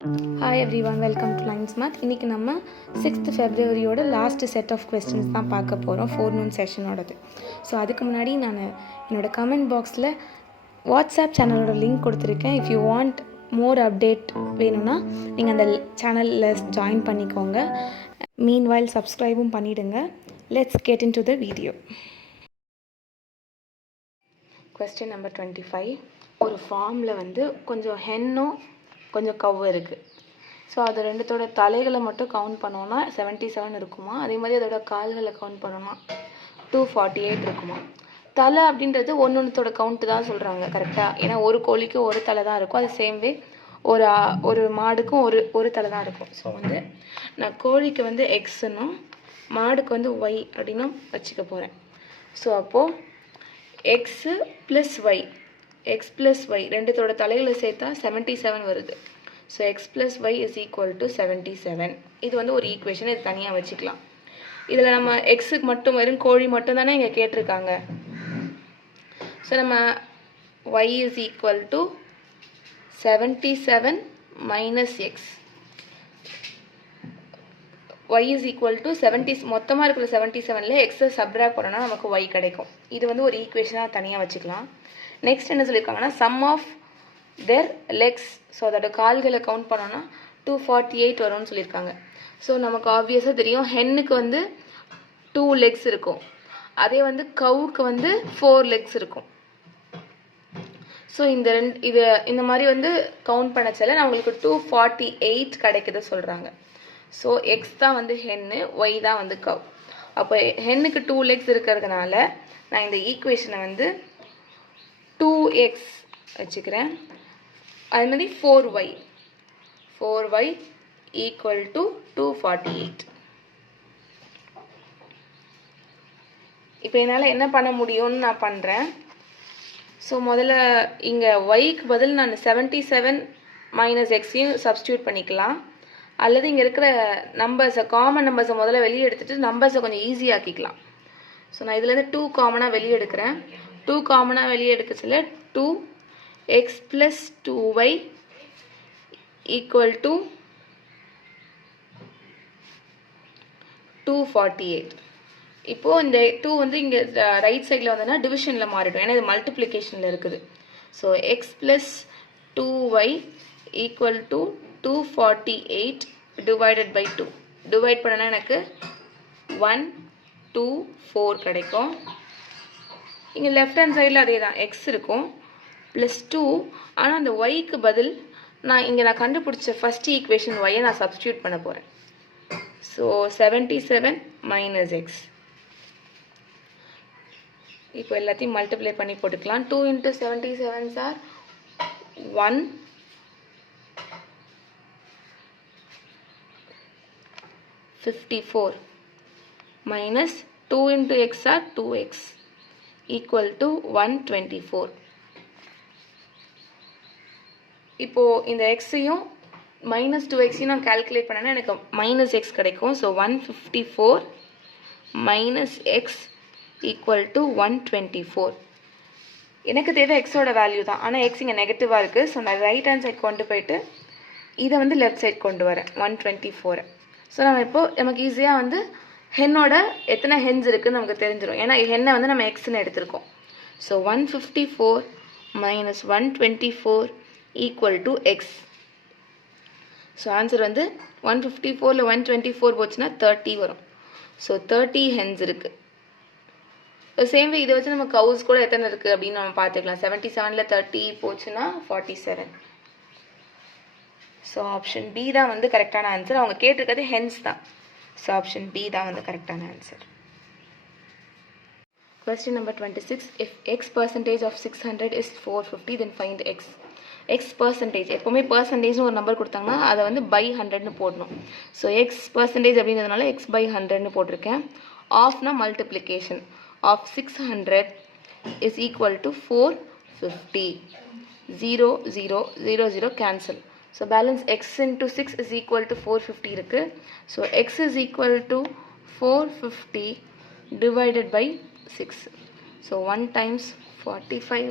Hi everyone, welcome to lines math. இன்றைக்கி நம்ம 6th ஃபெப்ரவரியோட லாஸ்ட் செட் ஆஃப் கொஸ்டின்ஸ் தான் பார்க்க போகிறோம், ஃபோர்நூன் செஷனோடது. ஸோ அதுக்கு முன்னாடி நான் என்னோடய கமெண்ட் பாக்ஸில் வாட்ஸ்அப் சேனலோட லிங்க் கொடுத்துருக்கேன். If you want more update வேணும்னா நீங்கள் அந்த சேனலில் ஜாயின் பண்ணிக்கோங்க. மீன்வைல் சப்ஸ்கிரைபும் பண்ணிவிடுங்க. Let's get in to the video. Question number 25. ஒரு ஃபார்மில் கொஞ்சம் ஹென்னும் கொஞ்சம் கவ் இருக்குது. ஸோ அது ரெண்டுத்தோட தலைகளை மட்டும் கவுண்ட் பண்ணோன்னா 77 இருக்குமா. அதே மாதிரி அதோட கால்களை கவுண்ட் பண்ணோன்னா 248 இருக்குமா. தலை அப்படின்றது ஒன்றொன்றத்தோட கவுண்ட்டு தான் சொல்கிறாங்க கரெக்டாக. ஏன்னா ஒரு கோழிக்கு ஒரு தலை தான் இருக்கும். அது சேம் வே ஒரு மாடுக்கும் ஒரு தலை தான் இருக்கும். ஸோ நான் கோழிக்கு எக்ஸ்னும் மாடுக்கு ஒய் அப்படின்னும் வச்சுக்க போகிறேன். ஸோ அப்போது எக்ஸு ப்ளஸ் ஒய் ரெண்டுத்தோட தலைகளை சேர்த்தா 77 வருது. So x plus y is equal to 77. இது ஒரு ஈக்குவேஷன், இது தனியாக வச்சுக்கலாம். இதில் நம்ம எக்ஸுக்கு மட்டும் வெறும் கோழி மட்டும் தானே இங்கே கேட்டிருக்காங்க. ஸோ நம்ம y is equal to 77 minus x. y is equal to 70. மொத்தமாக இருக்கிற 77ல எக்ஸை சப்ராக்ட் பண்ணோன்னா நமக்கு y கிடைக்கும். இது ஒரு ஈக்குவேஷனாக தனியாக வச்சுக்கலாம். நெக்ஸ்ட் என்ன சொல்லியிருக்காங்கன்னா sum of their legs. So அதோட கால்களை கவுண்ட் பண்ணோன்னா 248 வரும்னு சொல்லியிருக்காங்க. ஸோ நமக்கு ஆப்வியஸாக தெரியும் ஹென்னுக்கு 2 லெக்ஸ் இருக்கும். அதே கவுக்கு 4 லெக்ஸ் இருக்கும். ஸோ இந்த மாதிரி கவுண்ட் பண்ணச்சல நான் உங்களுக்கு 248 கிடைக்குது சொல்கிறாங்க. ஸோ எக்ஸ் தான் ஹென்னு, ஒய் தான் கவ். அப்போ ஹென்னுக்கு 2 லெக்ஸ் இருக்கிறதுனால நான் இந்த ஈக்குவேஷனை 2x வச்சுக்கிறேன். அது மாதிரி 4y ஈக்குவல் டு 248. இப்போ என்னால் என்ன பண்ண முடியும்னு நான் பண்ணுறேன். ஸோ முதல்ல இங்கே ஒய்க்கு பதில் நான் 77 மைனஸ் எக்ஸையும் சப்ஸ்டியூட் பண்ணிக்கலாம். அல்லது இங்கே இருக்கிற நம்பர்ஸை, காமன் நம்பர்ஸை முதல்ல வெளியே எடுத்துகிட்டு நம்பர்ஸை கொஞ்சம் ஈஸியாக்கிக்கலாம். ஸோ நான் இதுலேருந்து 2 காமனாக வெளியே எடுக்கிறேன். 2 காமனாக வெளியே எடுக்கச்சில 2x plus 2y equal to 248. இப்போது இந்த 2 இங்கே ரைட் சைடில் வந்தோன்னா டிவிஷனில் மாறிடும், ஏன்னா இது மல்டிப்ளிகேஷனில் இருக்குது. So x plus 2y equal to 248 divided by 2. Divide பண்ணனா எனக்கு 124 கிடைக்கும். இங்கே லெஃப்ட் ஹேண்ட் சைடில் அதே தான் எக்ஸ் இருக்கும் ப்ளஸ் 2. ஆனால் அந்த ஒய்க்கு பதில் நான் கண்டுபிடிச்ச ஃபஸ்ட் ஈக்குவேஷன் ஒய்யை நான் சப்ஸ்டியூட் பண்ண போகிறேன். So 77 minus X. இப்போ எல்லாத்தையும் மல்டிப்ளை பண்ணி போட்டுக்கலாம். 2 × 77 sir 154 minus 2 into x are 2x equal to 124. இப்போ இந்த xையும் minus 2xையும் நான் calculate பண்ணேன்னா எனக்கு minus x கிடைக்கும். So 154 minus x equal to 124. எனக்கு தேவை எக்ஸோட வேல்யூ தான், ஆனால் எக்ஸ் இங்கே நெகட்டிவாக இருக்குது. ஸோ நான் ரைட் ஹேண்ட் சைட் கொண்டு போயிட்டு இதை லெஃப்ட் சைட் கொண்டு வரேன் 124. ஸோ நம்ம இப்போது நமக்கு ஈஸியாக ஹென்னோட எத்தனை ஹென்ஸ் இருக்குதுன்னு நமக்கு தெரிஞ்சிடும், ஏன்னா ஹென்னை நம்ம எக்ஸ்ன்னு எடுத்திருக்கோம். So 154 minus 124 equal to x. So answer 154ல் 124 போச்சுன்னா 30 வரும். ஸோ 30 ஹென்ஸ் இருக்குது. சேம் வே இதை வச்சு நம்ம கவுஸ் கூட எத்தனை இருக்குது அப்படின்னு நம்ம பார்த்துக்கலாம். 77ல் 30 போச்சுன்னா 47. ஸோ ஆப்ஷன் பி தான் கரெக்டான ஆன்சர். அவங்க கேட்டிருக்கிறது ஹென்ஸ் தான். ஸோ ஆப்ஷன் பி தான் கரெக்டான answer. Question number 26. If x percentage of 600 is 450 then find x. X percentage, எப்போவுமே பர்சன்டேஜ்னு ஒரு நம்பர் கொடுத்தாங்கன்னா அதை பை 100ன்னு போடணும். ஸோ எக்ஸ் பர்சன்டேஜ் அப்படின்றதுனால எக்ஸ் பை 100ன்னு போட்டிருக்கேன். ஆஃப்னா multiplication of 600 is equal to 450. 0 0 0 0 cancel. So balance x into 6 is equal to 450 இருக்கு. So x is equal to 450 divided by 6. So 1 times 45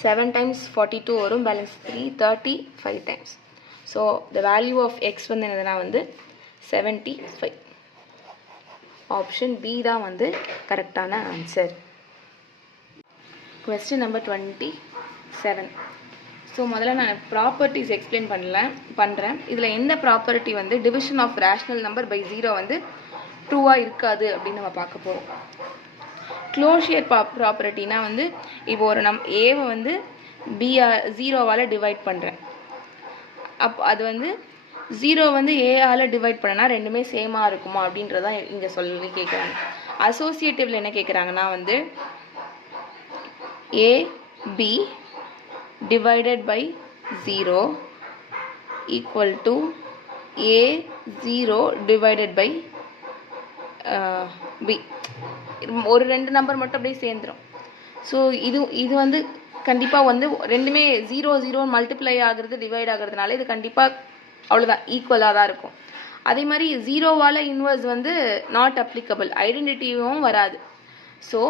7 times 42 வரும், balance 3, 30 5 times. So the value of x வந்து என்னதுன்னா வந்து 75. Option B தான் வந்து கரெக்டான answer. Question number 27. So முதல்ல நான் ப்ராப்பர்ட்டிஸ் எக்ஸ்பிளைன் பண்ணுறேன். இதில் எந்த ப்ராப்பர்ட்டி வந்து division of rational number by 0 வந்து ட்ரூவாக இருக்காது அப்படின்னு நம்ம பார்க்க போகிறோம். க்ளோஷியர் ப்ராப்பர்ட்டினா வந்து இப்போ ஒரு ஏவை வந்து ஜீரோவால் டிவைட் பண்ணுறேன். அது வந்து 0 வந்து ஏஆல் டிவைட் பண்ணனா ரெண்டுமே சேமாக இருக்குமா அப்படின்றதான் இங்கே சொல்லி கேட்குறாங்க. அசோசியேட்டிவில் என்ன கேட்குறாங்கன்னா வந்து AB divided by 0 equal to A0 divided by B. ஒரு 2 நம்பர் மட்டும் அப்படியே சேர்ந்துடும். ஸோ இது வந்து கண்டிப்பாக வந்து ரெண்டுமே 0 0 மல்டிப்ளை ஆகுறது டிவைட் ஆகுறதுனால இது கண்டிப்பாக அவ்வளோதான், ஈக்குவலாக தான் இருக்கும். அதே மாதிரி 0வால் இன்வர்ஸ் வந்து நாட் அப்ளிகபிள், ஐடென்டிட்டியும் வராது. ஸோ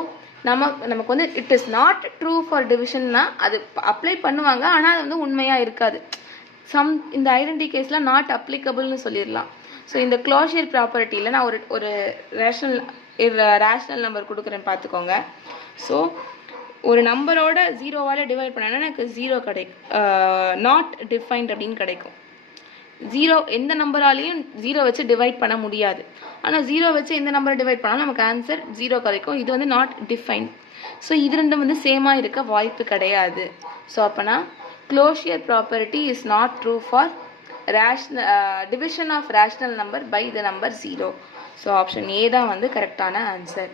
நமக்கு வந்து it is not true for டிவிஷன்னா அது அப்ளை பண்ணுவாங்க, ஆனால் அது வந்து உண்மையாக இருக்காது. இந்த ஐடென்டி கேஸில் நாட் அப்ளிகபிள்னு சொல்லிடலாம். ஸோ இந்த க்ளோஷியர் ப்ராப்பர்ட்டியில் நான் ஒரு ரேஷ்னல் நம்பர் கொடுக்குறேன்னு பார்த்துக்கோங்க. ஸோ ஒரு நம்பரோட 0வால் டிவைட் பண்ணனா எனக்கு 0 கிடைக்கும், நாட் டிஃபைன்ட் அப்படின்னு கிடைக்கும். 0 எந்த நம்பராலையும் 0 வச்சு டிவைட் பண்ண முடியாது. ஆனால் 0 வச்சு எந்த நம்பரை டிவைட் பண்ணாலும் நமக்கு ஆன்சர் 0 கிடைக்கும். இது வந்து நாட் டிஃபைன்ட். ஸோ இது ரெண்டும் வந்து சேமாக இருக்க வாய்ப்பு கிடையாது. ஸோ அப்போனா closure property is not true for division of rational number by the number 0. So option A தான் வந்து கரெக்டான answer.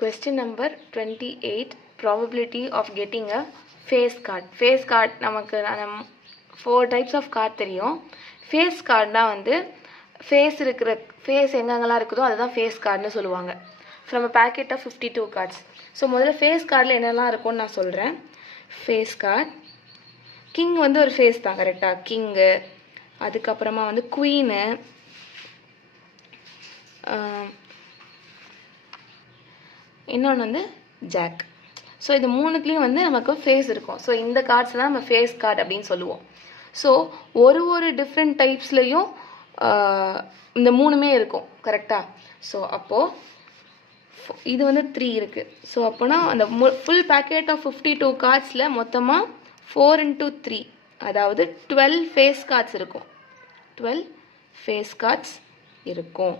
Question number 28. Probability of getting a face card. Face card நமக்கு 4 types of card தெரியும். Face cardனா வந்து face எங்கெங்கெல்லாம் இருக்குதோ அதுதான் face கார்டுன்னு சொல்லுவாங்க. From a packet of 52 cards. So முதல்ல ஃபேஸ் கார்டில் என்னெல்லாம் இருக்கும்னு நான் சொல்கிறேன். ஃபேஸ் கார்டு கிங் வந்து ஒரு ஃபேஸ் தான், கரெக்டாக கிங்கு. அதுக்கப்புறமா வந்து குவீனு, இன்னொன்று வந்து ஜாக். ஸோ இது மூணுத்துலேயும் வந்து நமக்கு ஃபேஸ் இருக்கும். ஸோ இந்த கார்ட்ஸ் தான் நம்ம ஃபேஸ் கார்டு அப்படின்னு சொல்லுவோம். ஸோ ஒரு டிஃப்ரெண்ட் டைப்ஸ்லையும் இந்த மூணுமே இருக்கும், கரெக்டாக. ஸோ அப்போது இது வந்து 3 இருக்குது. ஸோ அப்போனா அந்த ஃபுல் பேக்கெட் ஆஃப் 52 கார்ட்ஸில் மொத்தமாக 4 into 3, அதாவது 12 ஃபேஸ் கார்ட்ஸ் இருக்கும். 12 ஃபேஸ் கார்ட்ஸ் இருக்கும்.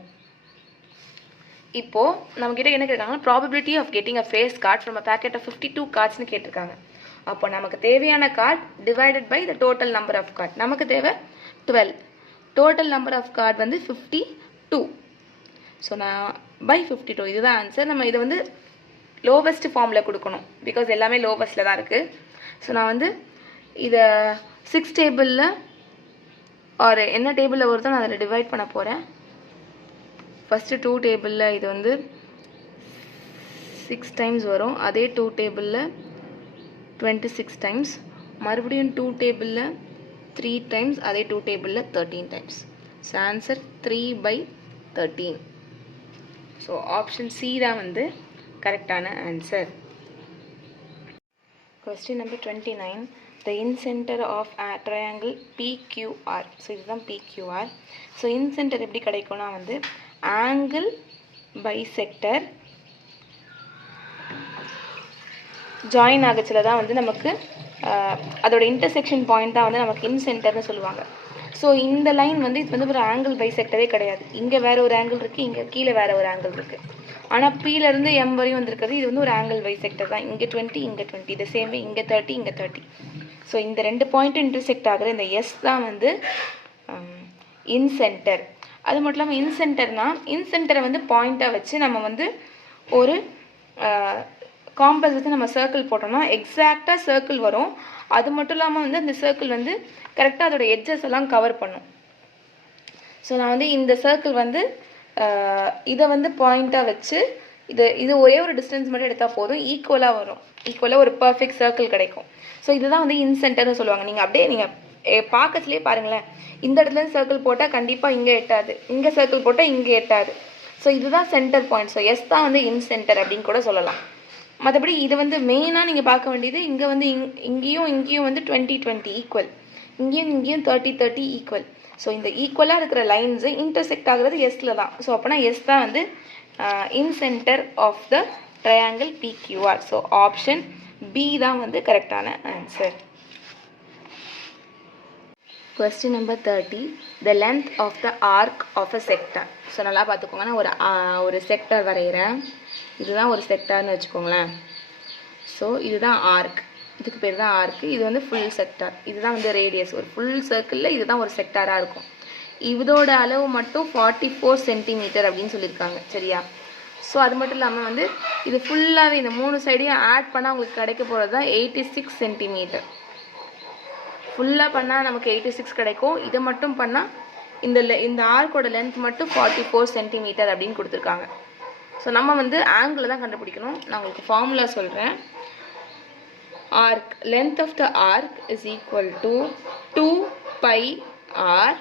இப்போது நம்மக்கிட்ட என்ன கேட்குறாங்கன்னா probability of getting a face card from a packet of 52 கார்ட்ஸ்னு கேட்டிருக்காங்க. அப்போ நமக்கு தேவையான card divided by the total number of card. நமக்கு தேவை 12. டோட்டல் நம்பர் ஆஃப் கார்டு வந்து 52. ஸோ நான் பை 52, இதுதான் ஆன்சர். நம்ம இதை வந்து லோவஸ்ட் ஃபார்மில் கொடுக்கணும், பிகாஸ் எல்லாமே லோவஸ்ட்டில் தான் இருக்குது. ஸோ நான் வந்து இதை 6 டேபிளில் ஒரு என்ன டேபிளில் வருதோ நான் அதில் டிவைட் பண்ண போகிறேன். ஃபஸ்ட்டு 2 டேபிளில் இது வந்து 6 டைம்ஸ் வரும். அதே 2 டேபிளில் 26 டைம்ஸ். மறுபடியும் 2 டேபிளில் 3 டைம்ஸ். அதே 2 டேபிளில் 13 times. So answer 3/13. So option C தான் வந்து கரெக்டான answer. Question number 29. The incenter of a triangle PQR. So இதுதான் PQR. ஸோ incenter எப்படி கிடைக்கும்னா வந்து ஆங்கிள் பைசெக்டர் ஜாயின் ஆகச்சில் தான் வந்து நமக்கு அதோட இன்டர்செக்ஷன் பாயிண்ட் தான் வந்து நமக்கு இன்சென்டர்னு சொல்லுவாங்க. ஸோ இந்த லைன் வந்து இது வந்து ஒரு ஆங்கிள் பைசெக்டரே கிடையாது. இங்கே வேறு ஒரு ஆங்கிள் இருக்குது, இங்கே கீழே வேறு ஒரு ஆங்கிள் இருக்குது. ஆனால் Pலேருந்து M வரையும் வந்திருக்கிறது இது வந்து ஒரு ஆங்கிள் பைசெக்டர் தான். இங்கே 20, இங்கே 20, இது சேமே இங்கே 30, இங்கே 30. ஸோ இந்த 2 பாயிண்ட் இன்டர்செக்ட் ஆகிற இந்த எஸ் தான் வந்து இன்சென்டர். அது மட்டும் இல்லாமல் இன்சென்டரை வந்து பாயிண்ட்டாக வச்சு நம்ம வந்து ஒரு காம்பஸ் வச்சு நம்ம சர்க்கிள் போட்டோம்னா எக்ஸாக்டாக சர்க்கிள் வரும். அது மட்டும் இல்லாமல் வந்து அந்த சர்க்கிள் வந்து கரெக்டாக அதோட எட்ஜஸ் எல்லாம் கவர் பண்ணும். ஸோ நான் வந்து இந்த சர்க்கிள் வந்து இதை வந்து பாயிண்ட்டாக வச்சு இது ஒரே ஒரு டிஸ்டன்ஸ் மட்டும் எடுத்தால் போதும், ஈக்குவலாக வரும். ஈக்குவலாக ஒரு பர்ஃபெக்ட் சர்க்கிள் கிடைக்கும். ஸோ இதுதான் வந்து இன்சென்டர்னு சொல்லுவாங்க. நீங்கள் அப்படியே நீங்கள் பார்க்கறதுலேயே பாருங்களேன், இந்த இடத்துல சர்க்கிள் போட்டால் கண்டிப்பாக இங்கே எட்டாது, இங்கே சர்க்கிள் போட்டால் இங்கே எட்டாது. ஸோ இதுதான் சென்டர் பாயிண்ட். ஸோ எஸ் தான் வந்து இன்சென்டர் அப்படின்னு கூட சொல்லலாம். மற்றபடி இது வந்து மெயினாக நீங்கள் பார்க்க வேண்டியது இங்கே வந்து இங்கேயும் வந்து 20-20 ஈக்குவல், இங்கேயும் 30-30 ஈக்குவல். ஸோ இந்த ஈக்குவலாக இருக்கிற லைன்ஸு இன்டர்செக்ட் ஆகுறது எஸ்ல தான். ஸோ அப்போனா எஸ் தான் வந்து incentre of the triangle PQR. So option B தான் வந்து கரெக்டான answer. Question number 30. The length of the arc of a sector. So நல்லா பார்த்துக்கோங்க, நான் ஒரு செக்டர் வரைகிறேன். இதுதான் ஒரு செக்டார்னு வச்சுக்கோங்களேன். ஸோ இதுதான் ஆர்க், இதுக்கு பேர் தான் ஆர்க்கு. இது வந்து ஃபுல் செக்டார், இதுதான் வந்து ரேடியஸ். ஒரு ஃபுல் சர்க்கிளில் இதுதான் ஒரு செக்டாராக இருக்கும். இதோட அளவு மட்டும் 44 சென்டிமீட்டர் அப்படின்னு சொல்லியிருக்காங்க, சரியா? ஸோ அது மட்டும் இல்லாமல் வந்து இது ஃபுல்லாகவே இந்த 3 சைடையும் ஆட் பண்ணால் உங்களுக்கு கிடைக்க போகிறது தான் 86 சென்டிமீட்டர். ஃபுல்லாக பண்ணால் நமக்கு 86 கிடைக்கும். இதை மட்டும் பண்ணால் இந்த ஆர்க்கோட லென்த் மட்டும் 44 சென்டிமீட்டர் அப்படின்னு கொடுத்துருக்காங்க. ஸோ நம்ம வந்து ஆங்கிள் தான் கண்டுபிடிக்கணும். நான் உங்களுக்கு ஃபார்முலா சொல்கிறேன். Arc length of the arc is equal to 2 pi r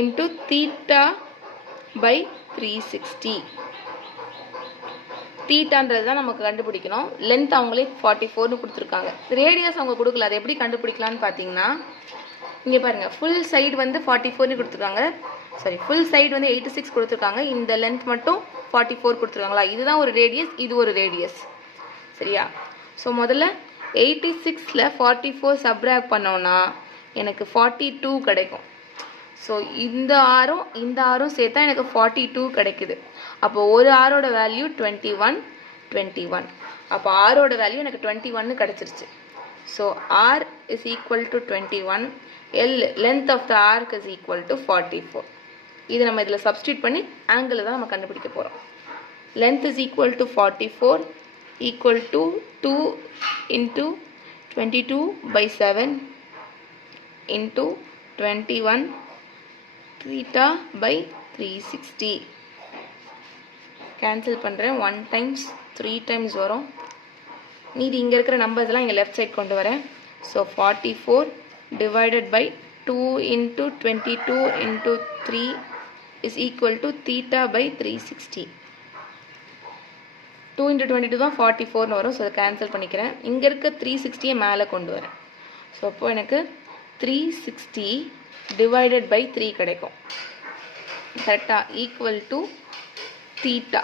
into theta by 360. தீட்டான்றது தான் நமக்கு கண்டுபிடிக்கணும். லென்த் அவங்களே 44னு கொடுத்துருக்காங்க. ரேடியஸ் அவங்க கொடுக்கல. அதை எப்படி கண்டுபிடிக்கலான்னு பார்த்தீங்கன்னா, இங்கே பாருங்கள், ஃபுல் சைடு வந்து 44னு கொடுத்துருக்காங்க. சாரி, ஃபுல் சைடு வந்து 86 கொடுத்துருக்காங்க. இந்த லென்த் மட்டும் 44 கொடுத்துருக்காங்களா? இதுதான் ஒரு ரேடியஸ், இது ஒரு ரேடியஸ், சரியா? ஸோ முதல்ல 86ல் 44 சப்ராக்ட் பண்ணோன்னா எனக்கு 42 கிடைக்கும். ஸோ இந்த ஆரும் சேர்த்தா எனக்கு 42 கிடைக்குது. அப்போ ஒரு ஆரோட வேல்யூ 21. அப்போ ஆரோட வேல்யூ எனக்கு 21 கிடச்சிருச்சு. So r is equal to 21. Length of the arc is equal to 44. இது நம்ம இதில் சப்ஸ்டியூட் பண்ணி ஆங்கிள் தான் நம்ம கண்டுபிடிக்க போகிறோம். Length is equal to 44 equal to 2 into 22/7 into 21 theta by 360. Cancel பண்ணுறேன். 1 times 3 times வரும். மீதி இங்கே இருக்கிற நம்பர்ஸ்லாம் இங்கே லெஃப்ட் சைட் கொண்டு வரேன். So 44 divided by 2 into 22 into 3 is equal to theta by 360. 2 into 22 தான் 44னு வரும். ஸோ அதை கேன்சல் பண்ணிக்கிறேன். இங்கே இருக்க 360 மேலே கொண்டு வரேன். ஸோ அப்போது எனக்கு 360 divided by 3 கிடைக்கும், கரெக்டாக? Equal to theta.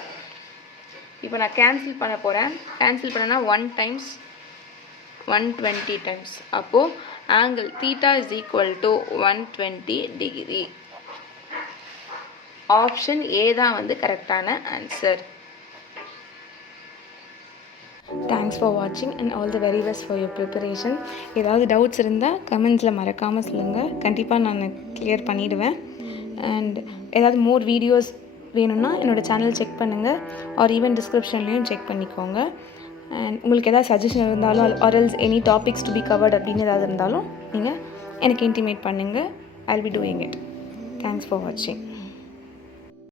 இப்போ நான் கேன்சல் பண்ண போகிறேன். கேன்சல் பண்ணனா 1 times 120 times. அப்போது angle theta is equal to 120 degree. Option A தான் வந்து கரெக்டான ஆன்சர். தேங்க்ஸ் ஃபார் வாட்சிங் and all the very best for your preparation. ஏதாவது டவுட்ஸ் இருந்தால் கமெண்ட்ஸில் மறக்காமல் சொல்லுங்கள். கண்டிப்பாக நான் கிளியர் பண்ணிவிடுவேன். அண்ட் ஏதாவது மோர் வீடியோஸ் வேணும்னா என்னோடய சேனல் செக் பண்ணுங்கள், ஆர் ஈவன் டிஸ்கிரிப்ஷன்லேயும் செக் பண்ணிக்கோங்க. அண்ட் உங்களுக்கு ஏதாவது சஜஷன் இருந்தாலும் or else any topics to be covered அப்படின்னு ஏதாவது இருந்தாலும் நீங்கள் எனக்கு இன்டிமேட் பண்ணுங்கள். I will be doing it. Thanks for வாட்சிங்.